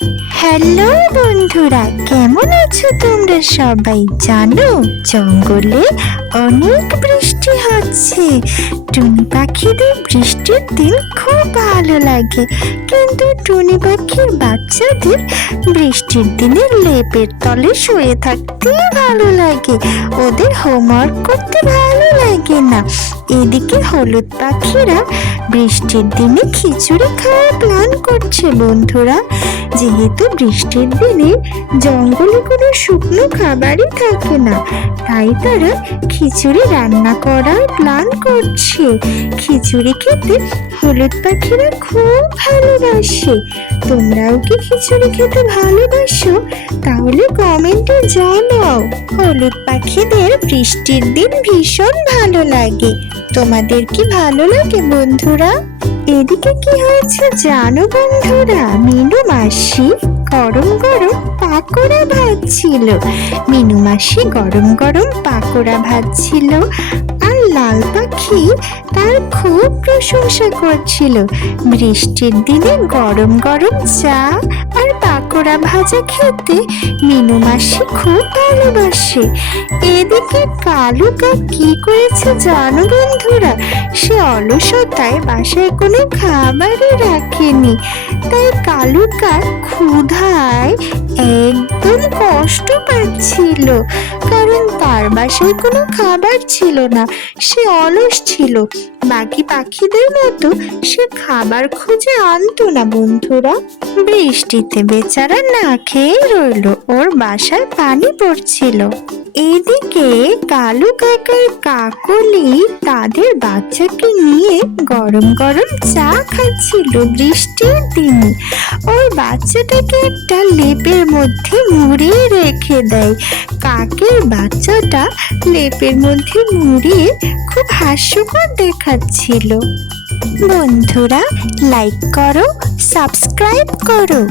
Hello বন্ধুরা, কেমন আছো তোমরা সবাই? জানো, জঙ্গলে অনেক বৃষ্টি হচ্ছে। টুনি পাখিদের বৃষ্টির দিন খুব ভালো লাগে, কিন্তু টুনি পাখির বাচ্চাদের বৃষ্টির দিনে লেপের তলে শুয়ে থাকতে ভালো লাগে। ওদের হোমওয়ার্ক করতে ভালো লাগে না। এদিকে হলুদ পাখিরা বৃষ্টির দিনে খিচুড়ি খাওয়ার প্ল্যান করছে বন্ধুরা। যেহেতু বৃষ্টির দিনে জঙ্গলে কোনো শুকনো খাবারই থাকে না, তাই তারা খিচুড়ি রান্না করার প্ল্যান করছে। খিচুড়ি খেতে হলুদ পাখিরা খুব ভালোবাসে। তোমরাও কি খিচুড়ি খেতে ভালোবাসো? তাহলে কমেন্টে জানাও। হলুদ পাখিদের বৃষ্টির দিন ভীষণ ভালো লাগে। তোমাদের কি ভালো লাগে বন্ধুরা? এদিকে কি হয়েছে জানো বন্ধুরা? মিনু মাসি গরম গরম পাকোড়া ভাজছিল। মিনু মাসি গরম গরম পাকোড়া ভাজছিল, আর লাল পাখি তার খুব প্রশংসা করছিল। বৃষ্টির দিনে গরম গরম চা আর পাকোড়া ভাজা খেতে মিনু মাসি খুব ভালোবাসে। এদিকে কালু কাক কি করেছে জানো বন্ধুরা? সে অলসতায় বাসায় কোনো খাবারই রাখেনি। তাই কালু কাক ক্ষুধায় একদম কষ্ট পাচ্ছিল, কারণ তার বাসায় কোনো খাবার ছিল না। সে অলস ছিল, বাকি পাখিদের মতো সে খাবার খুঁজে আনতো না বন্ধুরা। বৃষ্টিতে বেচারা না খেয়ে রইল, ওর বাসায় পানি পড়ছিল। এদিকে কালু কাকার কাকলি তাদের বাচ্চাকে নিয়ে গরম গরম চা খাচ্ছিল বৃষ্টির দিনে। ওর বাচ্চাটাকে একটা লেপের মধ্যে মুড়িয়ে রেখে দেয়। কাকের বাচ্চাটা লেপের মধ্যে মুড়িয়ে খুব হাস্যকর দেখাচ্ছিল। বন্ধুরা, লাইক করো, সাবস্ক্রাইব করো।